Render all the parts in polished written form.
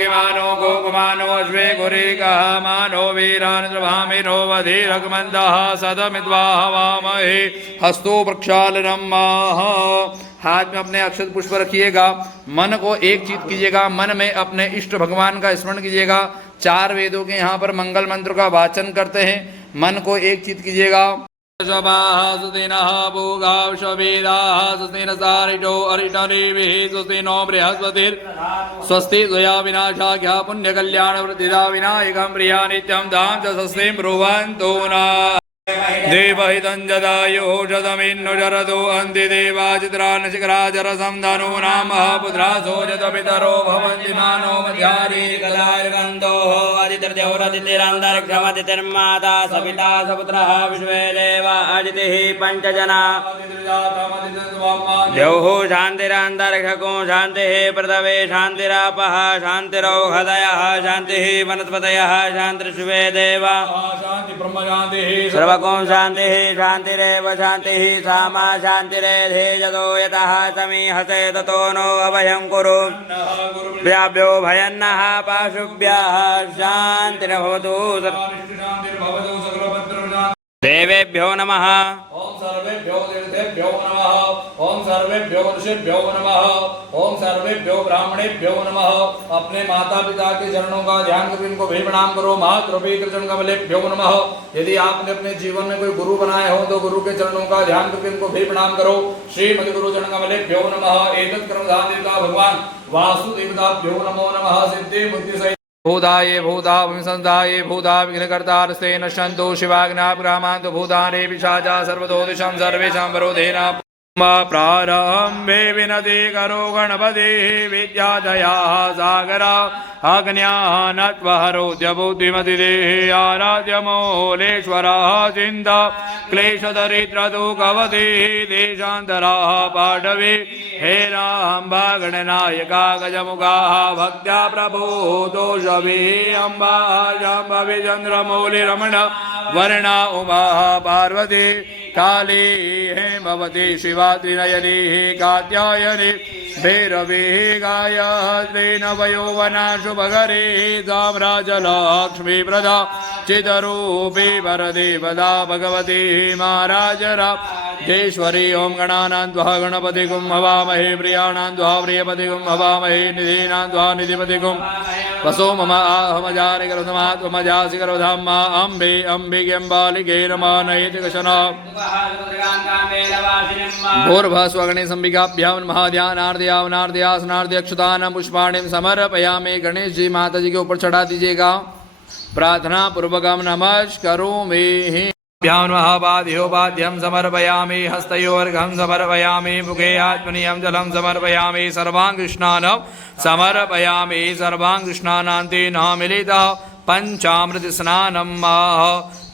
कार्तिकमानो गोकुमानो अश्वे गुरीकः मानो वीरान् द्रभामिनो वधीरकमन्दः सदमिद्वा हवामहे हस्तो प्रक्षालनम् माह। हाथ में अपने अक्षत पुष्प रखिएगा। मन को एक चित कीजिएगा, मन में अपने इष्ट भगवान का स्मरण कीजिएगा। 4 वेदों के यहाँ पर मंगल मंत्र का वाचन करते हैं। मन को एक चित कीजिएगा। सुस्तिनः भूगाः शवेदाः सुस्तिनः सारिषो अरिष्टनेमिः स्वस्ति नो बृहस्पतिर् स्वस्ति त्वया विनाशाख्या पुण्यकल्याणवृद्धिदा विनायकं प्रिया नित्यं दां च स्वस्तिं ब्रुवन्तु नः। देवहितं जदायुः शतमिन्नु शरदो अन्ति देवाचित्रान् शिखराजरसं धनूनां महापुत्रासो जतपितरो भवन्ति मानो मध्यारी कलार्गन्धोः अदितिर्देवरदितिरन्तरिक्षमदितिर्माता सपिता सपुत्रः विश्वे देवा अदितिः पञ्चजना द्यौः शान्तिरन्तरिक्षको शान्तिः पृथ्वी शान्तिरापः शान्तिरौषधयः शान्तिः वनस्पतयः शान्तिर्विश्वे देवा सर्वको शान्तिः शान्तिरेव शान्तिः सामा शान्तिरेधे यतो यतः समीहसे ततो नो अभयं कुरु व्याभ्यो भयन्नः पाशुभ्यः शान्तिर्भवतु। देवेभ्यो नमः। ओम सर्वेभ्यो तीर्थेभ्यो नमः। ओम सर्वेभ्यो ऋषिभ्यो नमः। ओम सर्वेभ्यो ब्राह्मणेभ्यो नमः। अपने माता पिता के चरणों का ध्यान करके इनको भी प्रणाम करो। मातृपितृ कमलेभ्यो नमः। यदि आपने अपने जीवन में कोई गुरु बनाए हो तो गुरु के चरणों का ध्यान करके इनको भी प्रणाम करो। श्रीमद गुरु चरण कमलेभ्यो नमः। एतत् कर्मधाम भगवान वासुदेवताभ्यो नमो नमः। सिद्धि बुद्धि सहित भूताये भूता संस्थाये भूता विघ्नकर्तारस्ते नश्यन्तु शिवाग्नाप्रामान्तु भूतानि पिशाचा सर्वतो दिशं सर्वेषां वरोधेन प्रारम्भे विनति करो गणपतिः विद्यादयाः सागरा अग्न्याः नत्वहरोद्य बुद्धिमतिदेः आराध्यमूलेश्वरः चिन्ता क्लेशदरिद्रदुःखवतिः देशान्तराः पाठवे हेराम्बा गणनायका गजमुखाः भक्त्या प्रभूतोषभिः अम्बा जाम्बवि चन्द्रमौलिरमण वर्णा उमा पार्वती काली हेमवती शिवा त्रिनयनी कात्यायनी भैरवी गायत्री नवयौवना शुभकरी साम्राजलक्ष्मी प्रदा चितरूपी वरदेवदा भगवती महाराजराजेश्वरी। ओम गणानां त्वा गणपतिगुं हवामहे प्रियाणां त्वा प्रियपतिगुं हवामहे निधीनां त्वा निधिपतिगुं वसो मम आहमजानि करोधमात्मजासि करोधाम्मा अम्बे अम्बिकेऽम्बालिके नमः नयति कशना भूर्भस्वगणे संबिकाभ्यां महाध्यानार्धयावनार्धयासनार्ध अक्षतानां पुष्पाणिं समर्पयामि। गणेश जी माता जी के ऊपर चढ़ा दीजिएगा। प्रार्थना पूर्वकं नमस्करोमि। महाबाध्योपाध्यं समर्पयामि हस्तयोर्घं समर्पयामि मुखे आत्मनीयं जलं समर्पयामि सर्वाङ्गस्नानं समर्पयामि सर्वाङ्गस्नानान्ते न मिलिता पंचामृत स्नानम माह।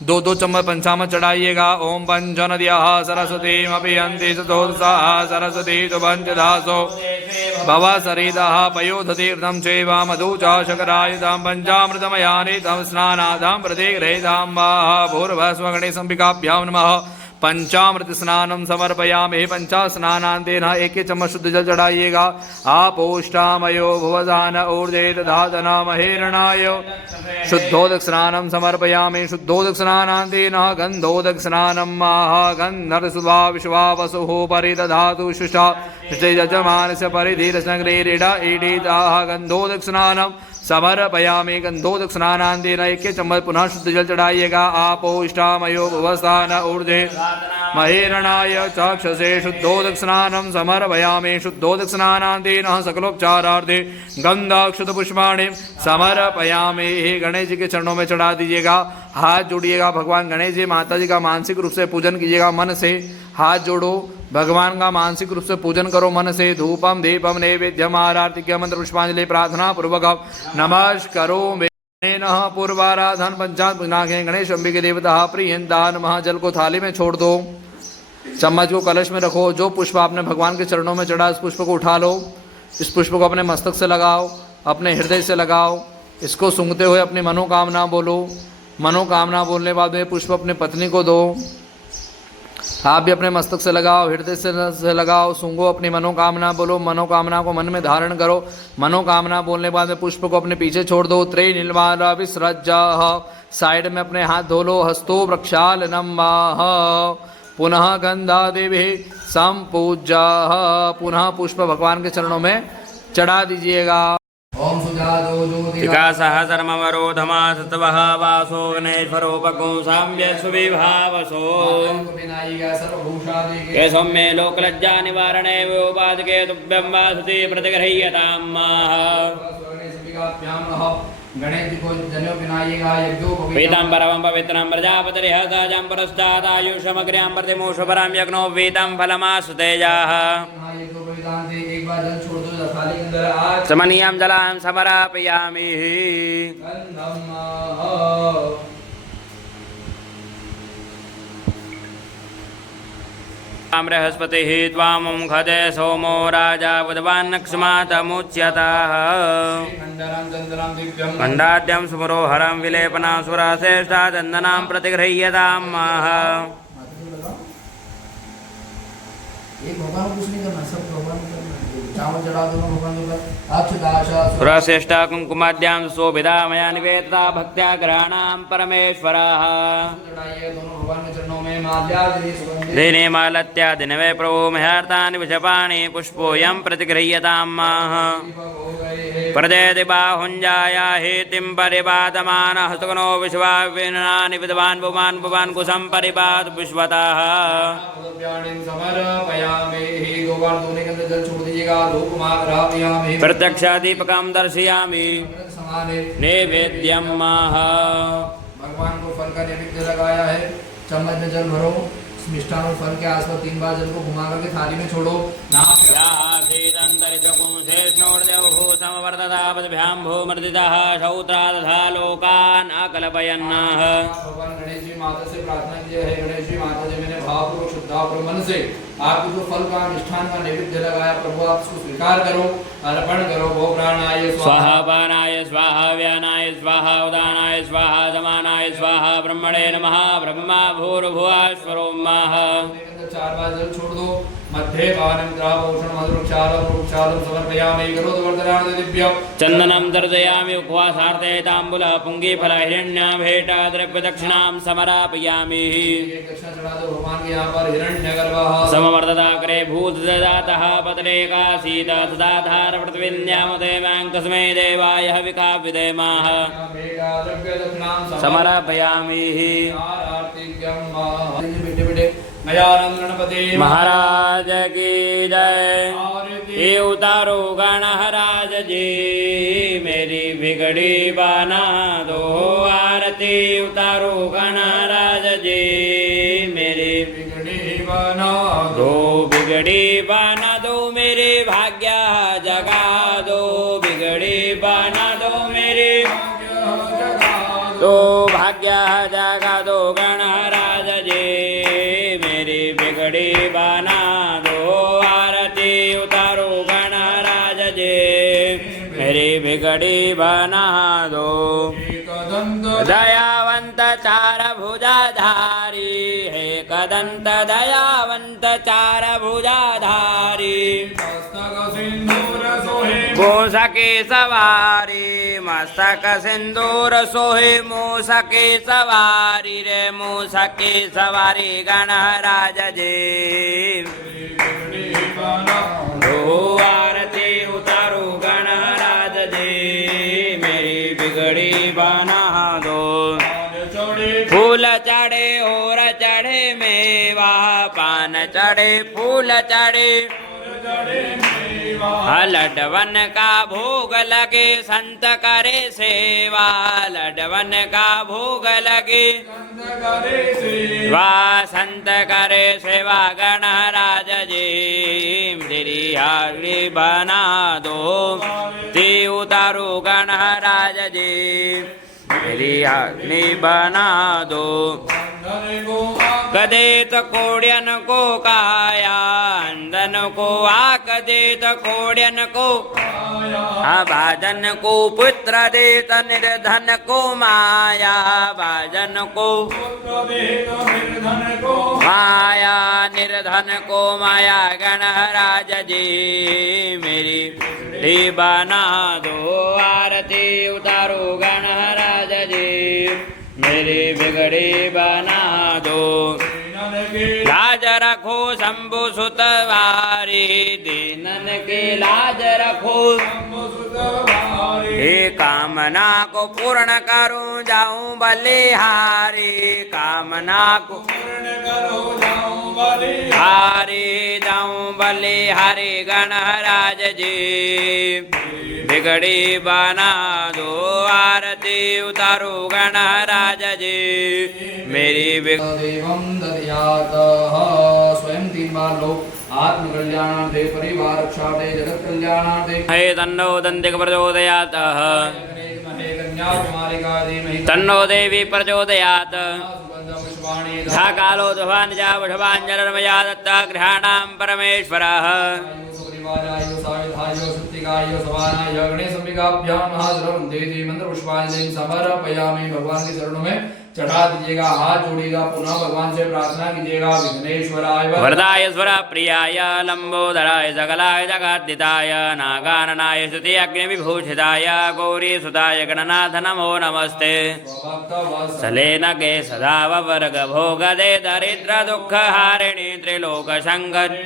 2 चम्मच पंचामृत चढ़ाइएगा। ओम पंचनद्याः सरस्वतीं अभियन्ति सतोत्साह सरस्वती सुपञ्चदासो भव सरितः पयोधतीर्थं चैव मधु च शकरायुधं पंचामृतमयानि तं स्नानादां प्रतिगृहीतां माह। भूर्भस्वगणेशम्बिकाभ्यां नमः। पंचामृत स्नानम समर्पयामि। पंचास्नानान्तेन 1 चम्मच शुद्ध जल चढ़ाइएगा। आपोष्टामयो भुवदान ऊर्जे दधातन महेरणाय शुद्धोदक स्नानम समर्पयामि। शुद्धोदक स्नानान्तेन गन्धोदक स्नानं माह। गन्धर्सुवा विश्वा वसुः परिदधातु शुषा यजमानस्य परिधीरस्नग्रीडा ईडिताः गन्धोदक स्नानं समर्पयामि। गन्धोदक स्नानान्तेन 1 चम्मच पुनः शुद्ध जल चढ़ाइएगा। आपोष्टामयो भुवस्तान ऊर्जे महेरणाय चक्षसे शुद्धोदक स्नानं समर्पयामि। शुद्धोदक स्नानान्तेन सकलोपचारार्थे गन्धाक्षत पुष्पाणि समर्पयामि। गणेश जी के चरणों में चढ़ा दीजिएगा। हाथ जोड़िएगा। भगवान गणेश जी माता जी का मानसिक रूप से पूजन कीजिएगा। मन से हाथ जोड़ो। भगवान का मानसिक रूप से पूजन करो मन से। धूपम दीपम नैवेद्यम आरती मंत्र पुष्पांजलि प्रार्थना पूर्वक नमस्करोमि। पूर्वाराधन पंचांग गणेश अंबिके देवता प्रियंता नमः। जल को थाली में छोड़ दो। चम्मच को कलश में रखो। जो पुष्प आपने भगवान के चरणों में चढ़ा इस पुष्प को उठा लो। इस पुष्प को अपने मस्तक से लगाओ, अपने हृदय से लगाओ। इसको सूंघते हुए अपनी मनोकामना बोलो। मनोकामना बोलने बाद में पुष्प अपने पत्नी को दो। आप भी अपने मस्तक से लगाओ, हृदय से लगाओ, सूंघो, अपनी मनोकामना बोलो, मनोकामना को मन में धारण करो। मनोकामना बोलने के बाद में पुष्प को अपने पीछे छोड़ दो। त्रय निर्माला विसृज्य, साइड में अपने हाथ धो लो। हस्तो प्रक्षालनम वाह, पुनः गंधादिभिः संपूज्य, पुनः पुष्प भगवान के चरणों में चढ़ा दीजिएगा। ओम सुजातो ज्योतिका सर्मवरोधमा सत्वः वासो गणेश्वरोपको साम्य सुविभावसो ये सौम्ये लोकलज्जा निवारणे व्योपादके तुभ्यं वासुते प्रतिगृह्यतां गणेश जी को जनेऊ पहनाइएगा। पीताम्बरं पवित्रं प्रजापतिर्ह ताजं पुरस्तादायुषमग्र्यां प्रतिमोषपरां यज्ञो वीतं फलमासु तेजाः एक बार जल छोड़ दो थाली के अंदर। आज समनीयं जलं समरापयामि। बृहस्पतिः त्वामुं खदे सोमो राजा बुधवान्नक्षमातमुच्यतः खण्डाद्यं सुमरोहरं विलेपनासुरा श्रेष्ठा चन्दनां प्रतिगृह्यतां भगवान कुछ नहीं करना, सब भगवान करना। चावल चढ़ा दो भगवान के सुरश्रेष्ठा कुङ्कुमाद्यां सुशोभिता मया निवेदिता भक्त्या ग्रहाणां परमेश्वरः दिने मालत्यादिनवे प्रभो मह्यार्तानि विषपाणि पुष्पोऽयं प्रतिगृह्यतां प्रदेति बाहुञ्जाया हेतिं परिपातमानः सुगनो विश्वाविनानि विद्वान् भुवान् भुवान् कुशं परिपात पुष्पतः प्रत्यक्षादीपकं दर्शयामि नैवेद्यं भगवान को फल का नैवेद्य लगाया है। चम्मच में जल भरो, मिष्ठान और फल के आसपास 3 बार जल को घुमा करके थाली में छोड़ो। लोकान् अकल्पयन्नः। भगवान गणेश जी माता से प्रार्थना की है, गणेश जी माता जी मैंने भावपूर्वक शुद्धापूर्वक मन से आपको जो फल का मिष्ठान का नैवेद्य लगाया प्रभु आप उसको स्वीकार करो, अर्पण करो। भो प्राणाय स्वाहा, पानाय स्वाहा, व्यानाय स्वाहा, उदानाय स्वाहा, समानाय स्वाहा, ब्रह्मणे नमः। ब्रह्मा भूर्भुवः मः। 4 बार जल छोड़ दो। मध्ये पावनं द्रावोषण मधुरक्षालं वृक्षालं समर्पयामि। करोतु वर्धनानि दिव्यं चन्दनं दर्शयामि। उपवासार्थे ताम्बूलः पुङ्गीफल हिरण्यभेटा द्रव्यदक्षिणां समर्पयामि। दक्षिणा चढ़ा दो भगवान के यहाँ पर। हिरण्यगर्भः समवर्धताग्रे भूतददातः पतलेकासीत तदाधार पृथ्वीन्द्यामते मां कस्मै देवाय हविका विदेमः समर्पयामि। महाराज की जय। ये उतारो गणराज जी मेरी बिगड़ी बना दो आरती। उतारो गणराज जी मेरी बिगड़ी बना दो, बिगड़ी बना दो मेरे भाग्य जगा दो। बिगड़ी बना दो मेरे तो भाग्य जगा दो गणराज जी मेरी बिगड़ी बना दो आरती। उतारो गणराज जी मेरी बिगड़ी बना दो। दयावंत चार भुजाधारी है कदंत दयावंत चार भुजाधारी। मूषके सवारी मस्तक सिंदूर सोहे मूषके सवारी रे मूषके सवारी गणराज जी दो आरती। उतारो गणराज जी मेरी बिगड़ी बना दो। फूल चढ़े और चढ़े मेवा पान चढ़े फूल चढ़े लडवन का भोग लगे संत करे सेवा। लडवन का भोग लगे वाह संत करे सेवा गणराज जी मेरी हारी बना दो। ती उतारो गणराज जी मेरी हारी बना दो। कदेत कोड्यन को काया अंदन को आ कदेत कोड्यन को भाजन को पुत्र देत निर्धन को माया भाजन को माया निर्धन को माया गणराज जी मेरी बिगड़ी बना दो आरती उतारो गणराज जी मेरी बिगड़ी बना दो लाज रखो शंभु सुत वारी दीनन की लाज रखो हे कामना को पूर्ण करूं जाऊं बलिहारी कामना को पूर्ण करूं जाऊं बलिहारी जाऊं बलिहारी गणराज जी बिगड़ी बना दो आरती उतारो गणराज जी मेरी देवं दद्यात् स्वयं 3 बार लोग आत्मकल्याणार्थे परिवार रक्षार्थे जगत कल्याणार्थे हे तन्नो दन्तिक प्रचोदयात् तन्नो देवी प्रचोदयात् धा कालो ध्वानिजा वृषभाञ्जनर्मया दत्ता गृहाणां परमेश्वरः मंत्र पुष्पांजलि समर्पयामि भगवान के चरणों में चढ़ा दीजिएगा हाथ जोड़िएगा पुनः भगवान से प्रार्थना कीजिएगा विघ्नेश्वराय वरदाय स्वर प्रियाय लंबोदराय सकलाय जगद्दिताय नागाननाय स्तुति अग्नि विभूषिताय गौरी सुताय गणनाथ नमो नमस्ते सलेन के सदा वर्ग भोग दे दरिद्र दुख हारिणी त्रिलोक शंकर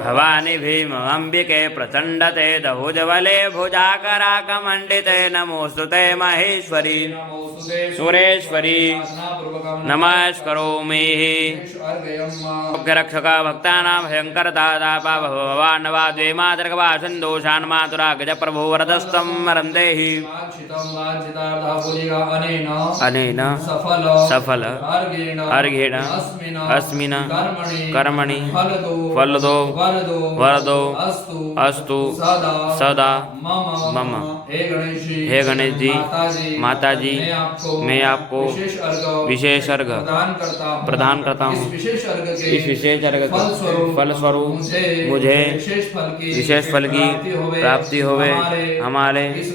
भवानी भीम अंबिके प्रचंड ते दहुजवले भुजाकराक मंडिते नमोस्तुते महेश्वरी सुरेश्वरी नमस्करोमि रक्षक भक्तानां भयंकरता भगवान् वा द्वे मातृकवा सन्दोषान् मातुरा गज प्रभो वरदस्तं वरन्देहि अनेन सफल अर्घेण अस्मिन् कर्मणि फलदो वरदो अस्तु सदा मम हे गणेश जी माता जी मैं आपको विशेष अर्घ प्रदान करता हूँ इस विशेष अर्घ के फलस्वरूप मुझे विशेष फल की प्राप्ति होवे हमारे इस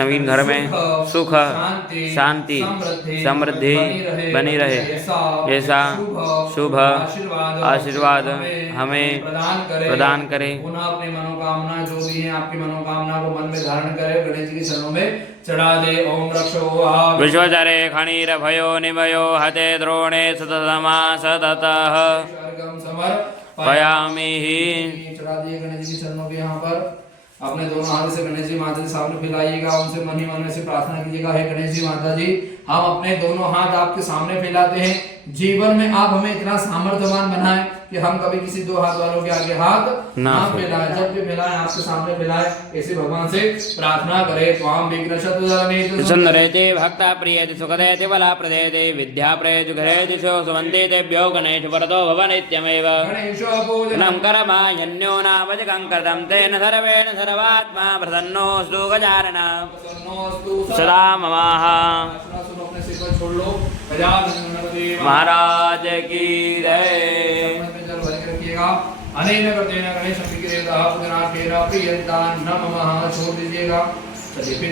नवीन घर में सुख शांति समृद्धि बनी रहे ऐसा शुभ आशीर्वाद हमें प्रदान करे अपनी मनोकामना जो भी है आपकी मनोकामना को मन में धारण करे गणेश जी के चरणों में चढ़ा दे ओम रक्षो विश्वचरे खणीर भयो निभयो हते द्रोणे सततमा सततः पयामि चढ़ा दिए गणेश जी के चरणों के यहाँ पर अपने दोनों हाथ से गणेश जी माता जी सामने फैलाइएगा उनसे मन ही मन में से प्रार्थना कीजिएगा हे गणेश जी माता जी हम अपने दोनों हाथ आपके सामने फैलाते हैं जीवन में आप हमें इतना सामर्थ्यवान बनाएं कि हम कभी किसी 2 हाथ वालों के आगे हाथ ना फैलाएं जब भी फैलाएं आपके सामने फैलाएं ऐसे भगवान से प्रार्थना करें त्वां विघ्नशतुजनेतु सुंदरेति भक्ता प्रियति सुखदेति बला प्रदेति विद्या प्रयति घरेति शो सुमन्ते तेभ्यो गणेश वरदो भव नित्यमेव गणेशो पूजनं करमायन्यो नाम जगङ्कृतं तेन सर्वेण सर्वात्मा प्रसन्नोऽस्तु गजानन सदा ममाः अपने सिर पर छोड़ लो गजानन महाराज की जय रखिएगा अनेन कर्तेन गणेश विग्रहः पूजनार्थेन प्रियन्तान् नमः छोड़ दीजिएगा चलिए फिर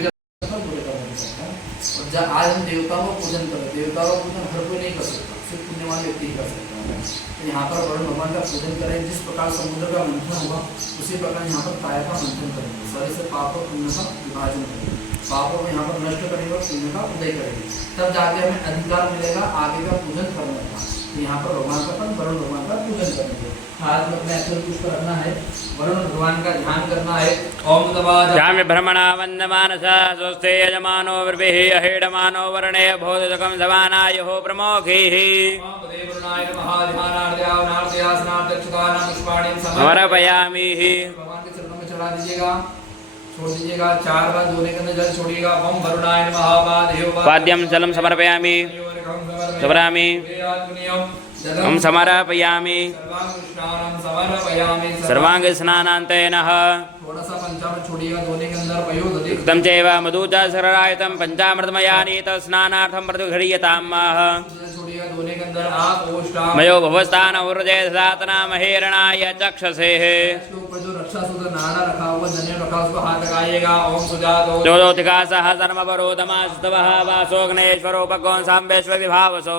आज हम देवताओं का पूजन करें देवताओं का पूजन हर कोई नहीं कर सकता सिर्फ पुण्यवान व्यक्ति कर सकता है तो यहाँ पर वरुण भगवान का पूजन करें जिस प्रकार समुद्र का मंथन होगा उसी प्रकार यहाँ पर काया का मंथन करेंगे सारे से पाप और पुण्य का विभाजन करेंगे पापों को यहाँ पर नष्ट करेंगे और पुण्य का उदय करेंगे तब जाके हमें अधिकार मिलेगा आगे का पूजन करने का यहाँ पर भगवान का पद वरुण भगवान का पूजन करेंगे हाथ में अपने ऐसे कुछ रखना है वरुण भगवान का ध्यान करना है ओम नमः जामि भ्रमणा वन्दमानसा स्वस्ते यजमानो वृभिः अहेडमानो वर्णे भोजकं समानायुः प्रमोखैः समर्पयामि भगवान के चरणों में चढ़ा दीजिएगा छोड़ दीजिएगा 4 बार धोने के अंदर जल छोड़िएगा ओम वरुणाय नमः पाद्यं जलं समर्पयामि समरामि हम समर्पयामि सर्वांग स्नानान्तेन थोड़ा सा पंचामृत छोड़िएगा धोने के अंदर पयोदधि तं चैव मधुचा सररायतं पञ्चामृतमयानि तस्नानार्थं प्रतिघ्रियताम् छोड़िएगा दोने के अंदर आप ओष्ठा मयो भवस्तान ऊर्जे सातना महेरणाय चक्षसे इसके ऊपर जो रक्षा सूत्र नाना रखा हुआ जनेऊ रखा उसको हाथ लगाइएगा। ओम सुजातो चोदोतिका सह सर्वपरोधमास्तवः वासोग्नेश्वरोपगों साम्बेश्व विभावसो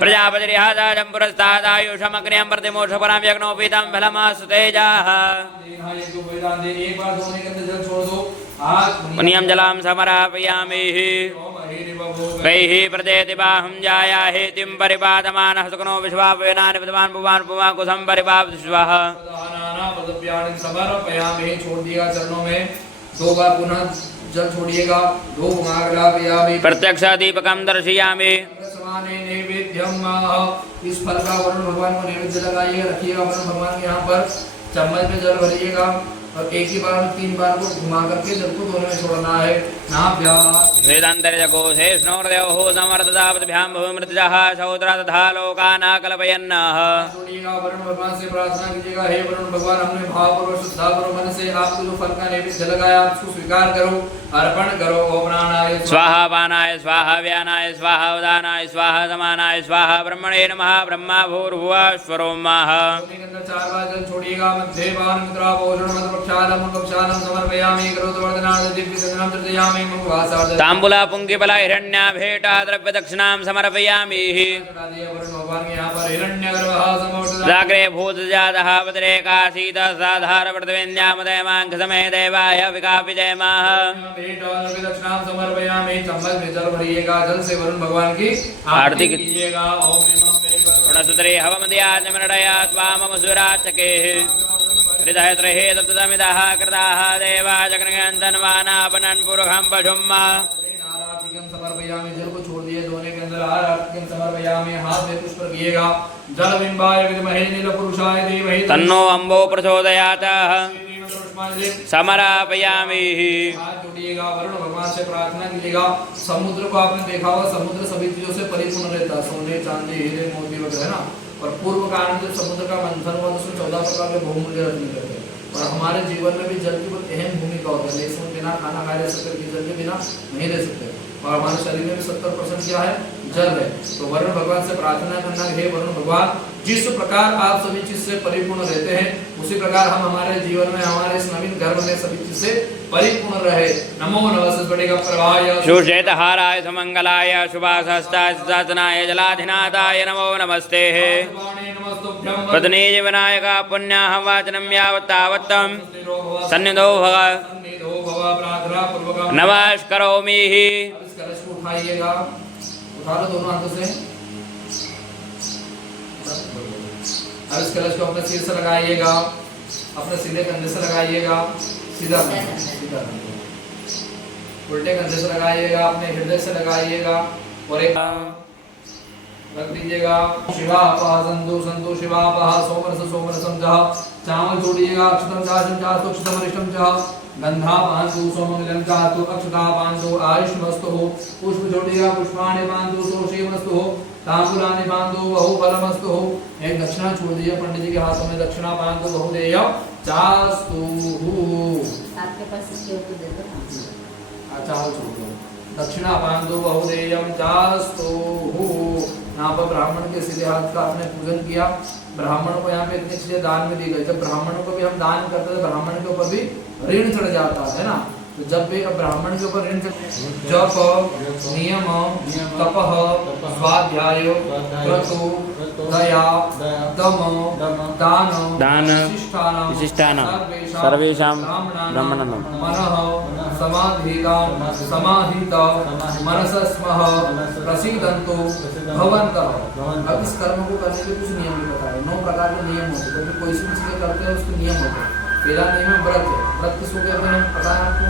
प्रजापतिरिहादाजं पुरस्तादायुषमग्न्यं प्रतिमोषपरां यज्ञोपीतं फलमास्तु तेजाः एक बार धोने के अंदर जल छोड़ दो। हाथ पुण्यं जलं समरापयामि कैः प्रदेति बाहुं जाया हेतिं परिपादमानः सुखनो विश्वापयनानि विद्वान् भुवान् पुमान् कुसं परिपावश्वः समर्पयामि। छोड़ दिया चरणों में 2 बार पुनः जल छोड़िएगा। धूपमाग्रापयामि प्रत्यक्ष दीपकं दर्शयामि नैवेद्यम। इस फल का वरुण भगवान को नैवेद्य लगाइएगा, रखिएगा वरुण भगवान के यहाँ पर। चम्मच में जल भरिएगा और एक ही बार में 3 बार को घुमा करके जल को दोनों में छोड़ना है। वेदान्तर्यकोशे स्नोर्देवः समर्थतावद्भ्यां भूमृतजः सहोदरा तथा लोकान् कल्पयन्नः। वरुण भगवान से प्रार्थना कीजिएगा, हे वरुण भगवान हमने भावपूर्वक श्रद्धापूर्वक मन से आपको जो फल का नैवेद्य लगाया उसको स्वीकार करो, अर्पण करो। ओम प्राणाय स्वाहा पानाय स्वाहा व्यानाय स्वाहा उदानाय स्वाहा समानाय स्वाहा ब्रह्मणे नमः। ब्रह्मा भूर्भुवः स्वरोमः। 4 बार जल छोड़िएगा। मध्येवान मुद्रा भोजन मत प्रक्षालम समर्पयामि। करोतवर्धनाय दिव्यचंद्रं तृतीयामि मुखवासार्थ ताम्बूला पुंगिफला हिरण्या भेटा द्रव्य दक्षिणां समर्पयामि। वरुण भगवान के यहाँ पर हिरण्यगर्भः समवर्तते जाग्रे भूतजातः पतिरेकासीतः साधार पृथ्वीन्यामदेवाङ्क समे देवाय विकापिजयमः। दक्षिणां समर्पयामि। चम्मच में जल भरिएगा। जल से वरुण भगवान की आरती कीजिएगा। ओम गुणसुत्रे हवमदयाचमनडया त्वाममसुराचकेः हृदय त्रहे सप्तमिदः कृताः देवा जगन्यन्तन्वानापनन् पुरुषं पशुम्मा। समर्पयामि। जल को छोड़ दिए धोने के अंदर आरतिकं समर्पयामि। हाथ में पुष्प रखिएगा। जल बिंबाय विद्महे नीलपुरुषाय धीमहि तन्नो अम्बो प्रचोदयात् समर्पयामि। हाथ जोड़िएगा। वरुण भगवान से प्रार्थना कीजिएगा। समुद्र को आपने देखा होगा, समुद्र सभी चीजों से परिपूर्ण रहता है, सोने चांदी हीरे मोती वगैरह, है ना। और पूर्व काल में जब समुद्र का मंथन हुआ तो उसमें 14 प्रकार के बहुमूल्य रत्न निकलते हैं। और हमारे जीवन में भी जल की बहुत अहम भूमिका होती है। लेकिन बिना खाना खाए रह सकते, जल के बिना नहीं रह सकते। और हमारे शरीर में भी 70% क्या है, जल है। तो वरुण भगवान से प्रार्थना करना, हे वरुण भगवान जिस प्रकार आप सभी चीज से परिपूर्ण रहते हैं उसी प्रकार हम हमारे जीवन में हमारे इस नवीन गर्भ में सभी चीज से परिपूर्ण रहे। नमो नमस्ते प्रभाय सुश्वेतहाराय सुमंगलाय शुभाशस्ताय सुजातनाय जलाधिनाथाय नमो नमस्ते। पत्नी विनायक पुण्याः वाचनं यावत् तावत् सन्निधो भव नमस्करोमि। उठाइएगा, उठा लो दोनों हाथों से। अब इस कलश को अपने सिर से लगाइएगा, अपने सीधे कंधे से लगाइएगा, सीधा सीधा उल्टे कंधे से लगाइएगा, अपने हृदय से लगाइएगा और एक रख दीजिएगा। शिवापः संतु संतु शिवापः सोमरसं जः। चावल जोड़िएगा। अक्षतम चाशं चास्तु अक्षतमरिष्टं च गंधापान्तु सोमंगलं चास्तु अक्षतापान्तु आयुष्मस्तु। पुष्प जोड़िएगा। पुष्पाणि पान्तु सोषीमस्तु तांबूलानि पान्तु बहुफलमस्तु। एक दक्षिणा छोड़ दीजिए पंडित जी के हाथों में। दक्षिणा पान्तु बहुदेय चास्तु। आपके पास इसके ऊपर दे दो। चावल छोड़ दो। दक्षिणा पान्तु बहुदेयं चास्तु। यहाँ पर ब्राह्मण के सीधे हाथ का आपने पूजन किया। ब्राह्मणों को यहाँ पे इतनी चीजें दान में दी गई। जब ब्राह्मणों को भी हम दान करते हैं ब्राह्मण के ऊपर भी ऋण चढ़ जाता है ना। तो जब भी ब्राह्मण के ऊपर ऋण जप नियम तपः स्वाध्याय क्रतु दया दम दान विशिष्टानां सर्वेषां ब्राह्मणानां मनः समाहित मनसस्मः प्रसीदन्तु भवन्तः। अब इस कर्म को करने के कुछ नियम भी बताए। 9 प्रकार के नियम होते हैं। क्योंकि कोई सी भी चीजें करते हैं उसके नियम होते हैं। पहला नियम है व्रत है। व्रत किसको कहते हैं पता है आपको?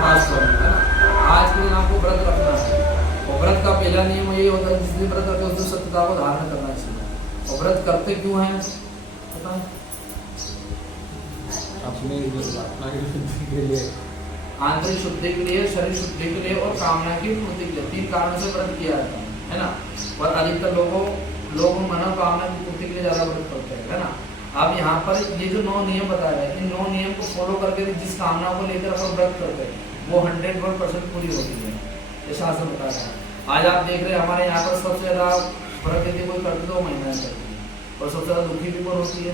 फास्ट करना है ना। आज के दिन आपको व्रत रखना है। और व्रत का पहला नियम यही होता है जिस दिन व्रत करते हैं उस दिन सत्यता को धारण करना चाहिए। और व्रत करते क्यों हैं पता है? अपने शुद्धि के लिए, आंतरिक शुद्धि के लिए, शरीर शुद्धि के लिए और कामना की पूर्ति के लिए। 3 कारणों से व्रत किया जाता है ना। और अधिकतर लोग मनोकामना की पूर्ति के लिए ज्यादा व्रत करते हैं, है ना। अब यहाँ पर ये जो 9 नियम बताए गए, इन 9 नियम को फॉलो करके जिस कामना को लेकर अपन व्रत करते हैं वो 100% पूरी होती है। ये शास्त्र बता रहा है। आज आप देख रहे हैं हमारे यहाँ पर सबसे ज़्यादा व्रत यदि कोई करते 2 महीने करते हैं और सबसे ज़्यादा दुखी भी कौन होती है?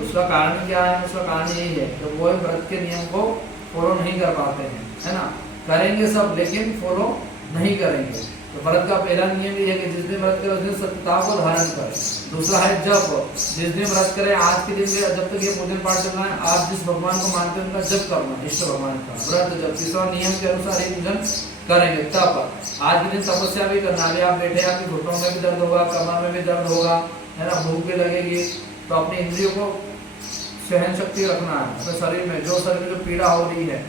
उसका कारण क्या है? उसका कारण यही है कि वो व्रत के नियम को फॉलो नहीं कर पाते हैं, है ना। करेंगे सब लेकिन फॉलो नहीं करेंगे। तो व्रत का पहला नियम ये है कि जिस दिन व्रत करे उस दिन सत्यता को धारण करें। दूसरा है जप, जिस दिन व्रत करें आज के दिन में जब तक ये पूजन पाठ चलना है, आप जिस भगवान को मानते हैं उनका जप करना, इष्ट भगवान का व्रत जप। तीसरा नियम के अनुसार ही पूजन करेंगे। तप, आज के दिन तपस्या भी करना। अभी आप बैठे, आपकी घुटनों में भी दर्द होगा, कमर में भी दर्द होगा, है ना, भूख भी लगेगी, तो अपनी इंद्रियों को सहन शक्ति रखना है अपने शरीर में। जो शरीर में जो पीड़ा हो रही है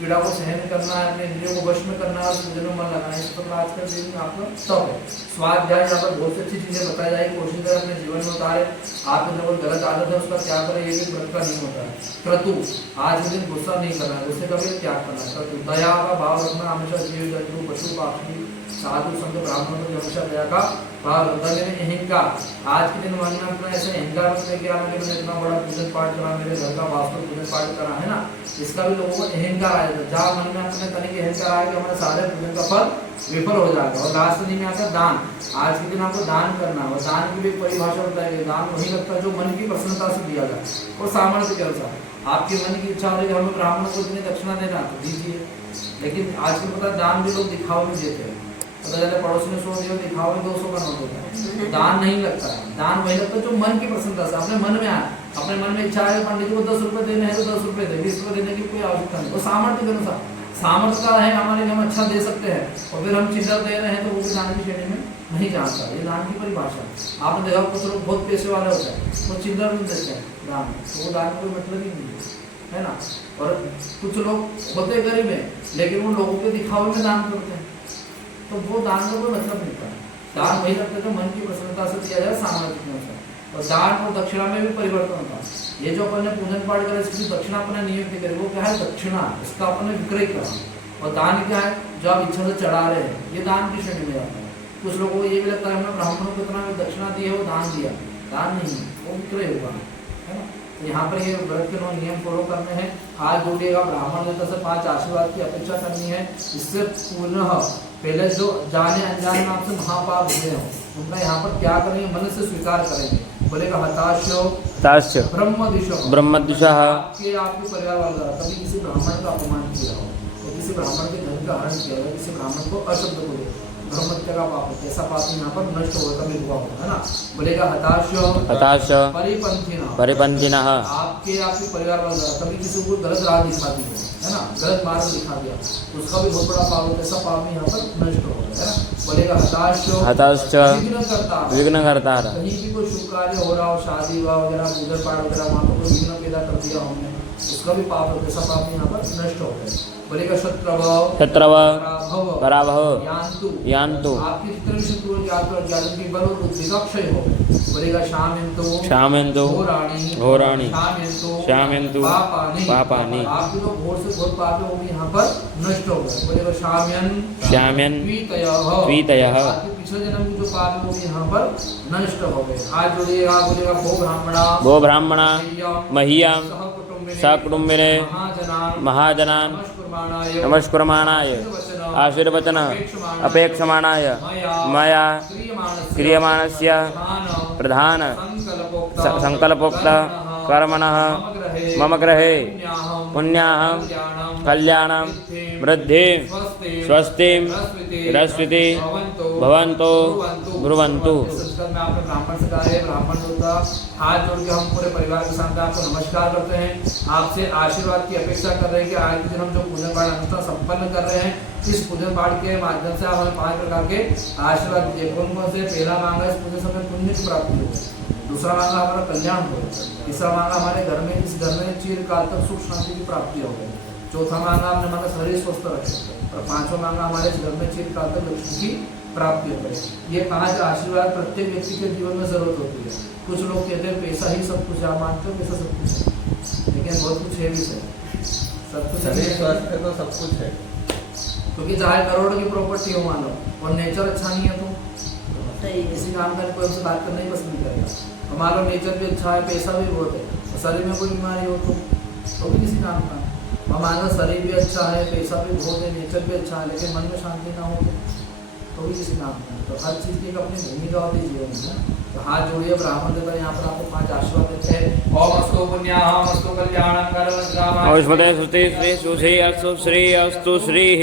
पीड़ा को सहन करना है, अपने इंद्रियों को वश में करना है और पूजन में मन लगाना है। इस प्रकार आज के दिन में आपका तप है। स्वाध्याय, यहाँ पर बहुत सी अच्छी चीजें बताई जाएगी, कोशिश करें अपने जीवन में उतारे। आपके अंदर कोई गलत आदत है उसका त्याग करें, ये भी व्रत का नहीं होता है। क्रतु, आज के दिन गुस्सा नहीं करना है, गुस्से का भी त्याग करना है। क्रतु, दया का भाव रखना, हमेशा जीव जंतु पशु पक्षी साधु संत ब्राह्मण को हमेशा दया का भाव रखना। अहंकार, आज के दिन मन में अपना ऐसे अहंकार रखते कि मैंने इतना बड़ा पूजन पाठ करा, मेरे घर का वास्तव पूजन पाठ करा, है ना, इसका भी लोगों को अहंकार आया था। जहाँ मन में अपने तनिक अहंकार आया कि हमारे सारे पूजन का फल विफल हो जाएगा। और लास्ट दिन में आता है दान। आज के दिन आपको दान करना है और दान की भी परिभाषा बताएगी। दान वही लगता है जो मन की प्रसन्नता से दिया जाए और सामर्थ्य के अनुसार। आपके मन की इच्छा हो रही है हमें ब्राह्मणों को इतनी दक्षिणा देना, तो दीजिए। लेकिन आजकल पता है दान भी लोग दिखावे में देते हैं। पता चला पड़ोस में 100 दिया, दिखावे में 200 का नोट होता है। दान नहीं लगता है, दान वही लगता है जो मन की प्रसन्नता से अपने मन में आए। अपने मन में इच्छा है पंडित जी को 10 रुपए देने हैं तो 10 रुपए दे, 20 रुपए देने की कोई आवश्यकता नहीं। और सामर्थ्य के अनुसार, सामर्थ्य का है हमारे लिए हम अच्छा दे सकते हैं और फिर हम चिल्लर दे रहे हैं तो वो भी दान की श्रेणी में नहीं जानता। ये दान की परिभाषा। आपने देखा कुछ लोग बहुत पैसे वाले होते हैं वो चिल्लर नहीं देते हैं दान, तो वो दान कोई मतलब ही नहीं है ना। और कुछ लोग होते गरीब हैं लेकिन वो लोगों के दिखावे में दान करते हैं, तो वो दान का कोई मतलब नहीं था। दान वही लगता है जो मन की प्रसन्नता से दिया जाए, सामर्थ्य के अनुसार। और दान और दक्षिणा में भी परिवर्तन होता है। ये जो अपन ने पूजन पाठ करा इसकी दक्षिणा अपन ने नियुक्त करी, वो क्या है? दक्षिणा। इसका अपन ने विक्रय करा। और दान क्या है? जो आप इच्छा से चढ़ा रहे हैं, ये दान की श्रेणी में आता है। कुछ लोगों को ये भी लगता है हमने ब्राह्मणों को इतना दक्षिणा दी है, वो दान दिया। दान नहीं, वो विक्रय होगा, है ना। यहाँ पर ये व्रत के नियम फॉलो करने हैं। हाथ जोड़िएगा, ब्राह्मण देवता से 5 आशीर्वाद की अपेक्षा करनी है। इससे पुनः पहले जो जाने अनजाने में आपसे महापाप हुए हो उनका यहाँ पर क्या करेंगे? मन से स्वीकार करेंगे। बोलेगा हताशो ब्रह्मद्विषः, आपके परिवार वाला कभी किसी ब्राह्मण का अपमान किया हो, तो किसी ब्राह्मण के धन का हरण किया हो, किसी ब्राह्मण को अशब्द बोले, ब्रह्मत्या का पाप होता है। ऐसा पाप यहाँ पर नष्ट होगा, कभी हुआ हो, है ना। बोलेगा हताश परिपंथिनः, आपके परिवार वाला कभी किसी को गलत राह दिखा दी है ना, गलत मार्ग दिखा दिया, तो उसका भी बहुत बड़ा पाप होता है। ऐसा पाप भी यहाँ पर नष्ट होगा, है ना। बोलेगा हताश विघ्नकर्ता, कहीं भी कोई शुभ कार्य हो रहा हो, शादी विवाह वगैरह, पूजा पाठ वगैरह, वहाँ पर कोई विघ्न पैदा कर दिया हमने, उसका भी पाप होता है। ऐसा पाप यहाँ पर नष्ट हो गया। बोलेगा शत्रव पराभव यान्तु, आपके जितने भी शत्रु ज्ञान की बल और बुद्धि का क्षय हो। बोलेगा शामयन्तु घोराणि शामयन्तु पापानि, आपके जो घोर से घोर पाप है वो भी यहाँ पर नष्ट हो गए। बोलेगा शाम्यन् पीतयः, आपके पिछले जन्म की जो पाप है वो भी यहाँ पर नष्ट हो गए। आज जोड़िएगा, बोलेगा भो ब्राह्मणा मह्यं सकुटुम्बिने महाजनान् नमस्कुर्माणाय आशीर्वचन अपेक्षमाणाय मया क्रियमाणस्य प्रधान संकल्पोक्त कर्मणः मम गृहे पुण्याः कल्याणं वृद्धि स्वस्ति रस्विति भवन्तु ब्रुवन्तु। में आपने ब्राह्मण से कहा है, ब्राह्मण होता हाथ जोड़ के हम पूरे परिवार के साथ आपको नमस्कार करते हैं। आपसे आशीर्वाद की अपेक्षा कर रहे हैं कि आज के दिन हम जो पूजन पाठ अनुष्ठान संपन्न कर रहे हैं, इस पूजन पाठ के माध्यम से आप हमें 5 प्रकार के आशीर्वाद दीजिए। कौन कौन से? पहला मांगा इस पूजन समय पुण्य की प्राप्ति हो, दूसरा मांगा हमारा कल्याण हो, तीसरा मांगा हमारे घर में इस घर में चिरकाल तक सुख शांति की प्राप्ति हो, चौथा मांगा हमने मांगा शरीर स्वस्थ रखे, और 5वां मांगा हमारे इस घर में चिरकाल तक लक्ष्मी की प्राप्ति हो गई। ये 5 आशीर्वाद प्रत्येक व्यक्ति के जीवन में जरूरत होती है। कुछ लोग कहते हैं पैसा ही सब कुछ है, आप मानते हो पैसा सब कुछ है, लेकिन बहुत कुछ है भी सर, सब कुछ है तो सब कुछ है, क्योंकि चाहे करोड़ की प्रॉपर्टी हो मान लो और नेचर अच्छा नहीं है तो किसी काम का कोई हमसे बात करना ही पसंद करेगा। मान लो नेचर भी अच्छा है, पैसा भी बहुत है, शरीर में कोई बीमारी हो तो भी किसी काम का हमारा शरीर भी अच्छा है, पैसा भी बहुत है, नेचर भी अच्छा है, लेकिन मन में शांति ना हो तो भी किसी काम नहीं। तो हर चीज़ की एक अपनी भूमिका होती है जीवन में। तो हाथ जोड़िए, ब्राह्मण देवता यहाँ पर आपको 5 आशीर्वाद देते हैं। ओम अस्तु पुण्याः अस्तु कल्याणं करवज्रामाय औष्पदे सुते श्री सुषे अस्तु श्री अस्तु श्रीः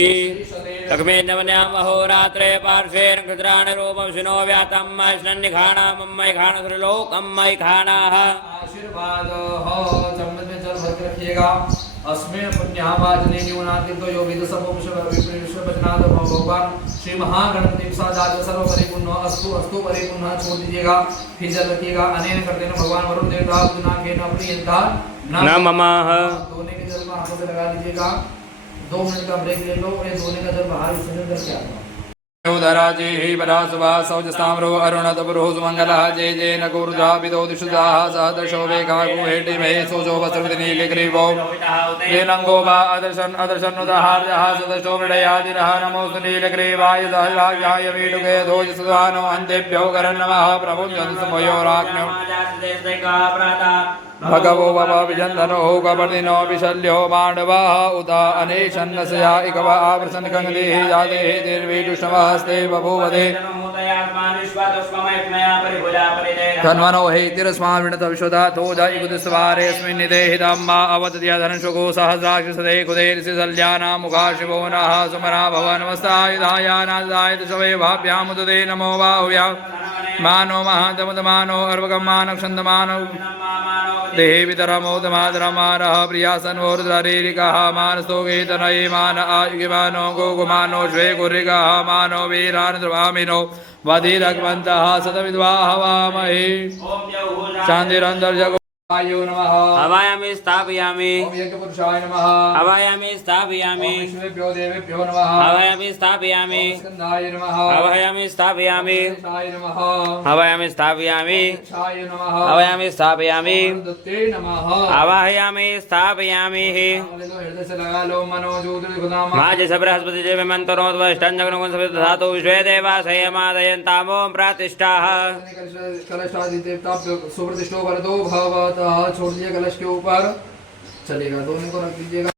लक्ष्मी नवन्याम अहोरात्रे पार्श्वे नक्षत्राणि रूपं शिनो व्यातम् स्नन्निखाणामम्मय खाण श्रीलोकम्मय खाणाः आशीर्वाद हो। चम्मच में जल भर के रखिएगा। अस्मिन् पुण्यावाचने न्यूनातितो यो वेद सर्वो विश्व वचनाद भगवान श्री महागणपति साजात सर्व परिपूर्ण अस्तु अस्तु परिपूर्ण छोड़ दीजिएगा। फिर जल रखिएगा। अनेन करते न भगवान वरुण देवता बुना के न प्रियंता न ममः। धोने के जल में हाथों से लगा लीजिएगा। 2 मिनट का ब्रेक ले लो। ये धोने का जल बाहर विसर्जन करके आ जाओ। उदराजे हि परासुभा सौजस्ताम्रो अरुणतपुरो सुमङ्गलः जय जय न गुरुजा विदो दिशुजाः सहदर्शो वेगागुहेटि मे सोजो वसृतिनीलिग्रीवो येनङ्गो वा अदर्शन्नुदहार्यः सदर्शो मृडयादिनः नमोऽस्तु नीलग्रीवाय दहलायाय वीडुके धोजसुधानो अन्तेभ्यो करन्नमः प्रभुञ्जन्तमयोराग्न्यो भगवो वव विजन्दनो कपर्दिनो विशल्यो माण्डवः उत अनेशन्नसया इकव आवृसन्कङ्गदेः जादेः तिर्वीडुष्णवहस्ते बभूवदे धन्वनो हि तिरस्मान्विणतविशुधातो जयकुदिस्वारेऽस्मिन् निदेहितं मा अवतद्य धनशुको सहस्राक्षसदे कुदेर्सिसल्यानां मुखा शिवो नः सुमना भव नमस्तायुधायानादाय दशवे भाभ्यामुदते नमो बाहुव्यां मानो महातमुदमानो अर्वकं मानक्षन्दमानो देहि वितरमोदमादरमानः प्रियासन्वोर्धरीरिकः मानस्तोगेतनये मान आयुगिमानो गोगुमानो श्वे कुर्रिकः मानो वीरान् द्रवामिनो वधिरग्मन्तः सतविद्वाः वामहे शान्तिरन्तर्जगो आयो नमः। हवायामि स्थापयामि ओम यज्ञपुरुषाय नमः। हवायामि स्थापयामि ओम विष्णुभ्यो देवेभ्यो नमः। हवायामि स्थापयामि ओम स्कन्दाय नमः। हवायामि स्थापयामि शाय नमः। हवायामि स्थापयामि शाय नमः। हवायामि स्थापयामि दत्ते नमः। आवाहयामि स्थापयामि हृदय से लगा लो मनोजूत खुदामा माज बृहस्पति जय मंत्रोद्वष्टंजगन धातु विश्वे देवा संयमादयन्तामो प्रतिष्ठाः कलशादि देवता सुप्रतिष्ठो वरदो भवतः। छोड़ दिया कलश के ऊपर। चलेगा। दोनों को रख दीजिएगा।